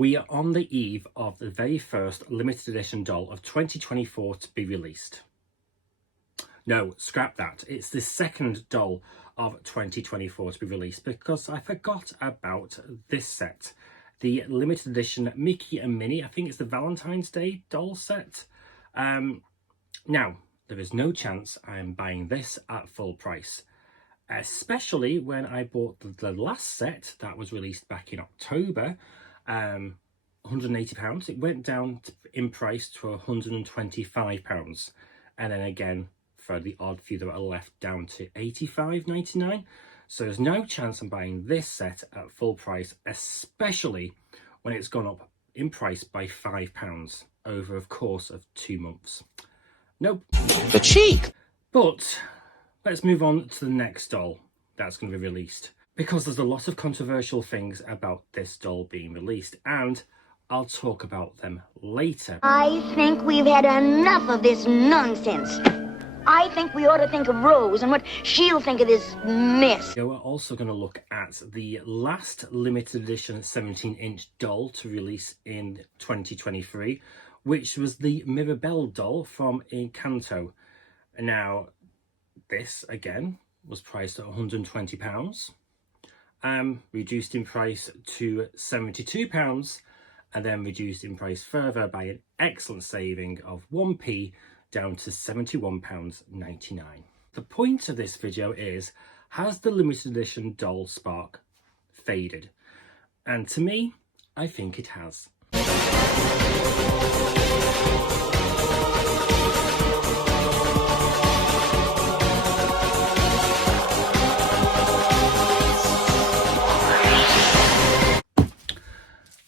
We are on the eve of the very first limited edition doll of 2024 to be released. No, scrap that. It's the second doll of 2024 to be released because I forgot about this set. The limited edition Mickey and Minnie. I think it's the Valentine's Day doll set. Now, there is no chance I am buying this at full price. Especially when I bought the last set that was released back in October. £180. It went down in price to £125, and then again for the odd few that are left down to £85.99. So there's no chance I'm buying this set at full price, especially when it's gone up in price by £5 over a course of 2 months. Nope. The cheek! But let's move on to the next doll that's going to be released, because there's a lot of controversial things about this doll being released, and I'll talk about them later. I think we've had enough of this nonsense. I think we ought to think of Rose and what she'll think of this mess. We're also going to look at the last limited edition 17-inch doll to release in 2023, which was the Mirabel doll from Encanto. Now, this, again, was priced at £120, reduced in price to £72, and then reduced in price further by an excellent saving of 1p down to £71.99. The point of this video is, has the limited edition doll spark faded? And to me, I think it has.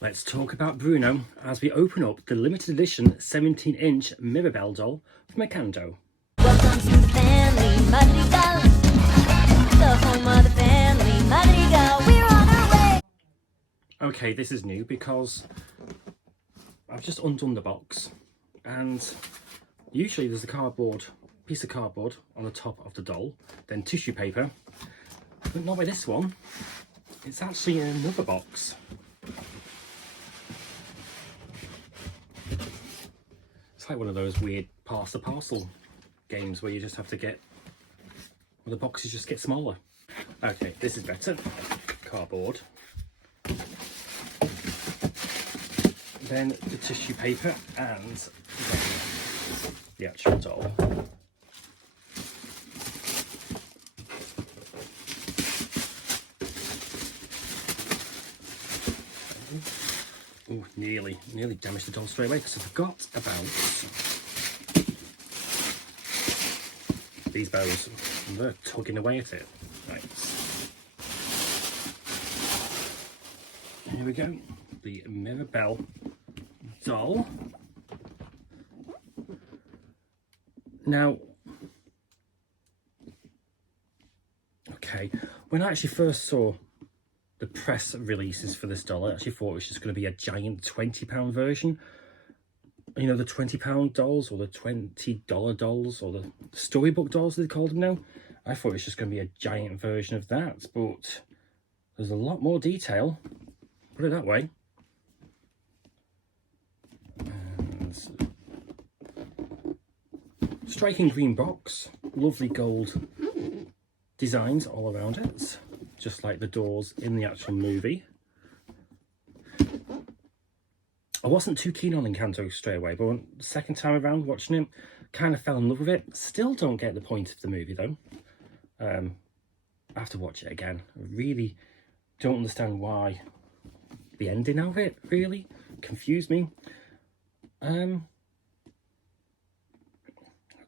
Let's talk about Bruno as we open up the limited edition 17-inch Mirabel doll from Encanto. Welcome to Family Madrigal, the home of the family Madrigal. We're on our way. Okay, this is new because I've just undone the box, and usually there's a piece of cardboard on the top of the doll, then tissue paper, but not with this one. It's actually in another box. It's like one of those weird pass the parcel games where you just have to get, well, the boxes just get smaller. Okay, this is better. Cardboard. Then the tissue paper, and then the actual doll. Oh, nearly damaged the doll straight away because I forgot about these bows. And they're tugging away at it. Right. Here we go. The Mirabel doll. Now, okay, when I actually first saw the press releases for this doll, I actually thought it was just going to be a giant £20 version. You know, the £20 dolls or the $20 dolls or the storybook dolls they called them now. I thought it was just going to be a giant version of that, but there's a lot more detail, put it that way. And striking green box, lovely gold designs all around it, just like the doors in the actual movie. I wasn't too keen on Encanto straight away, but the second time around watching it, kind of fell in love with it. Still don't get the point of the movie though. I have to watch it again. I really don't understand why the ending of it really confused me.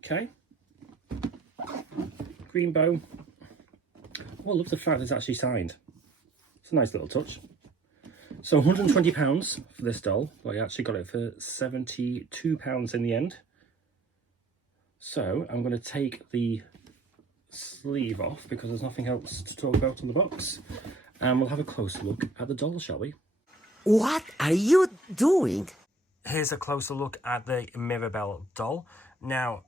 Okay. Green bow. Oh, I love the fact that it's actually signed. It's a nice little touch. So £120 for this doll. Well, I actually got it for £72 in the end. So I'm going to take the sleeve off because there's nothing else to talk about on the box. And we'll have a closer look at the doll, shall we? What are you doing? Here's a closer look at the Mirabel doll. Now,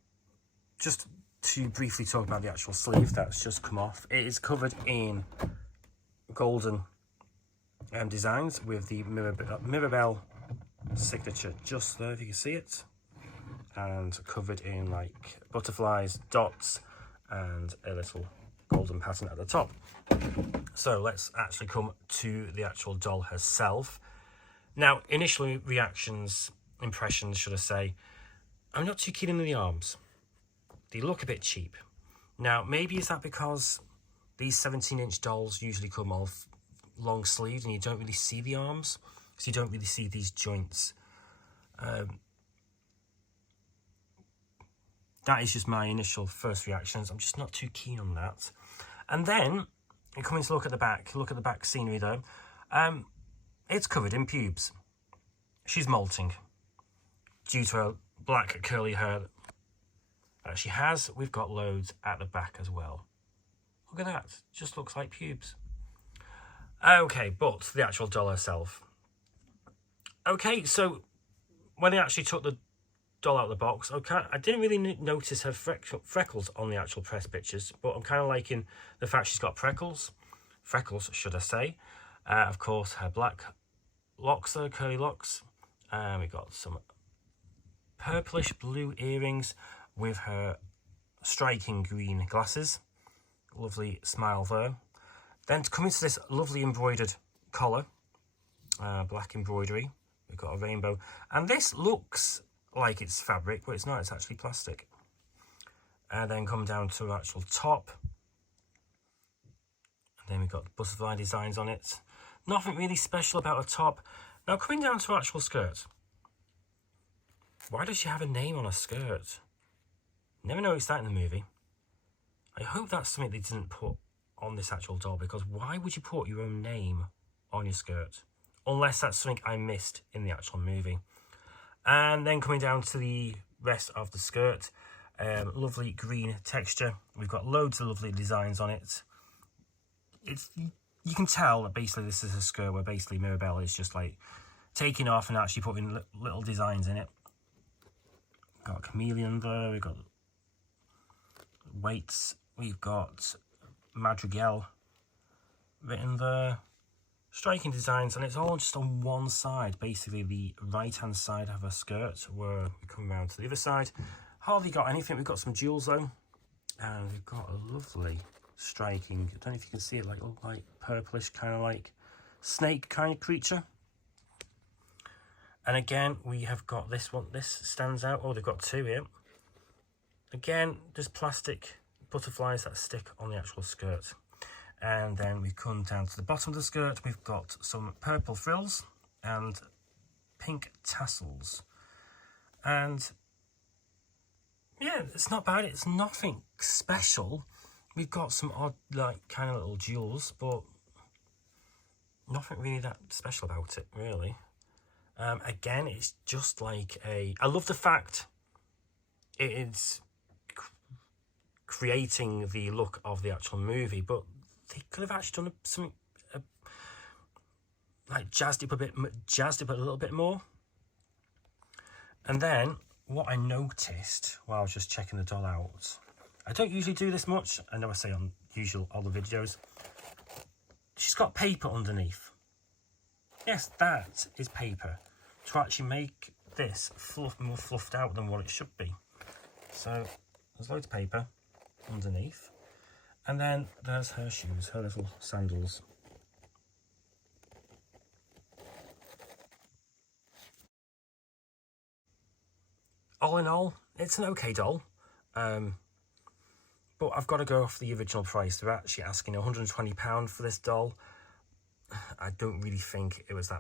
just to briefly talk about the actual sleeve that's just come off. It is covered in golden designs with the Mirabel signature just there, if you can see it, and covered in like butterflies, dots, and a little golden pattern at the top. So let's actually come to the actual doll herself. Now, initial impressions, should I say, I'm not too keen on the arms. They look a bit cheap. Now, maybe is that because these 17-inch dolls usually come off long sleeved and you don't really see the arms, so you don't really see these joints. That is just my initial first reactions. I'm just not too keen on that. And then, coming to look at the back scenery though, it's covered in pubes. She's molting due to her black curly hair that she has. We've got loads at the back as well. Look at that, just looks like pubes. Okay, but the actual doll herself. Okay, so when I actually took the doll out of the box, okay, I didn't really notice her freckles on the actual press pictures, but I'm kind of liking the fact she's got freckles should I say. Of course, her black locks there, curly locks. We got some purplish blue earrings with her striking green glasses. Lovely smile there. Then to come into this lovely embroidered collar, black embroidery. We've got a rainbow, and this looks like it's fabric, but it's not, it's actually plastic. And then come down to the actual top, and then we've got the butterfly designs on it. Nothing really special about the top. Now coming down to her actual skirt, why does she have a name on her skirt? Never noticed that in the movie. I hope that's something they didn't put on this actual doll, because why would you put your own name on your skirt? Unless that's something I missed in the actual movie. And then coming down to the rest of the skirt, lovely green texture. We've got loads of lovely designs on it. You can tell that basically this is a skirt where basically Mirabel is just like taking off and actually putting little designs in it. We've got a chameleon there, we've got weights, we've got Madrigal written there. Striking designs, and it's all just on one side, basically the right hand side of her skirt, where we come around to the other side. Hardly got anything. We've got some jewels though, and we've got a lovely striking, I don't know if you can see it, like purplish kind of like snake kind of creature. And again we have got this one, this stands out. Oh, they've got two here. Again, just plastic butterflies that stick on the actual skirt. And then we come down to the bottom of the skirt. We've got some purple frills and pink tassels. And yeah, it's not bad. It's nothing special. We've got some odd, like, kind of little jewels, but nothing really that special about it, really. Again, it's just like I love the fact it is creating the look of the actual movie, but they could have actually done something like jazzed it a little bit more. And then what I noticed while I was just checking the doll out, I don't usually do this much, I know I say on all the videos, she's got paper underneath. Yes, that is paper to actually make this more fluffed out than what it should be. So there's loads of paper underneath. And then there's her shoes, her little sandals. All in all, it's an okay doll. But I've got to go off the original price. They're actually asking £120 for this doll. I don't really think it was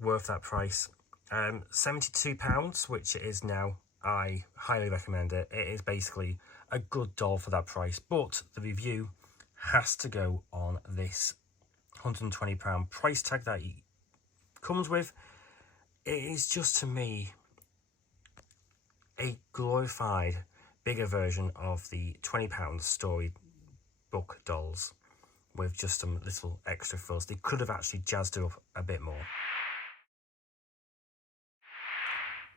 worth that price. £72, which it is now. I highly recommend it. It is basically a good doll for that price, but the review has to go on this £120 price tag that it comes with. It is just, to me, a glorified bigger version of the £20 storybook dolls with just some little extra frills. They could have actually jazzed it up a bit more.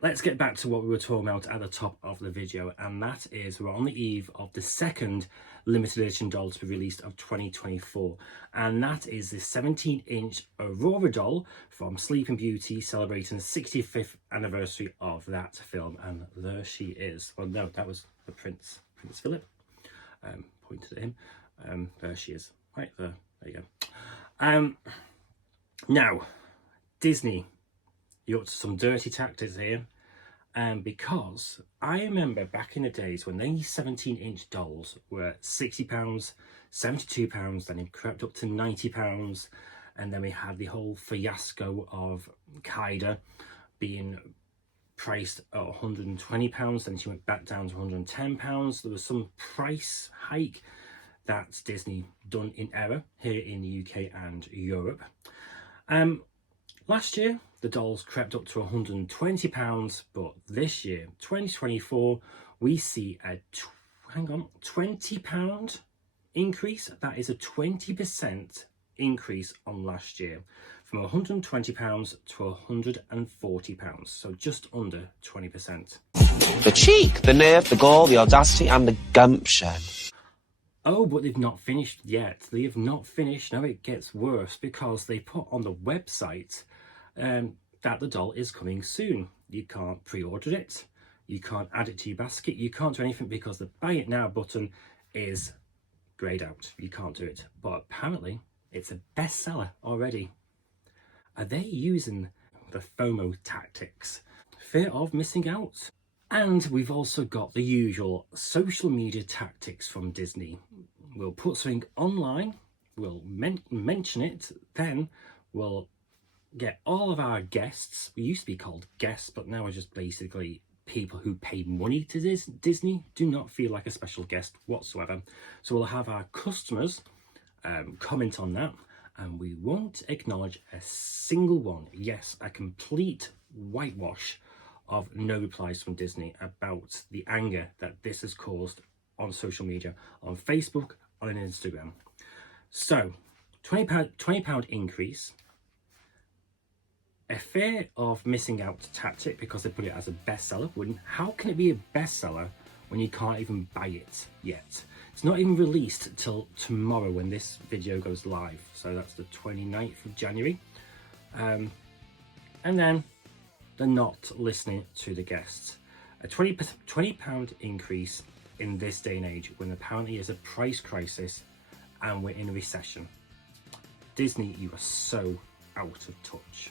let's get back to what we were talking about at the top of the video, and that is we're on the eve of the second limited edition doll to be released of 2024, and that is the 17-inch Aurora doll from Sleeping Beauty, celebrating the 65th anniversary of that film. And there she is. Well, no, that was the Prince Philip. Pointed at him. There she is, right there. There you go. Now, Disney, you're up to some dirty tactics here. Because I remember back in the days when these 17-inch dolls were £60, £72, then it crept up to £90, and then we had the whole fiasco of Kaida being priced at £120, then she went back down to £110. There was some price hike that Disney done in error here in the UK and Europe. Last year, the dolls crept up to £120, but this year, 2024, we see a £20 increase. That is a 20% increase on last year, from £120 to £140, so just under 20%. The cheek, the nerve, the gall, the audacity, and the gumption. Oh, but they've not finished yet. They have not finished. Now it gets worse, because they put on the website that the doll is coming soon. You can't pre-order it, you can't add it to your basket, you can't do anything because the buy it now button is grayed out. You can't do it, but apparently it's a bestseller already. Are they using the FOMO tactics? Fear of missing out? And we've also got the usual social media tactics from Disney. We'll put something online, we'll mention it, then we'll get all of our guests. We used to be called guests, but now we're just basically people who pay money to Disney, do not feel like a special guest whatsoever. So we'll have our customers comment on that, and we won't acknowledge a single one. Yes, a complete whitewash of no replies from Disney about the anger that this has caused on social media, on Facebook, on Instagram. So £20 increase. A fear of missing out tactic because they put it as a bestseller. How can it be a bestseller when you can't even buy it yet? It's not even released till tomorrow when this video goes live. So that's the 29th of January. And then they're not listening to the guests. A £20 increase in this day and age, when apparently there's a price crisis and we're in a recession. Disney, you are so out of touch.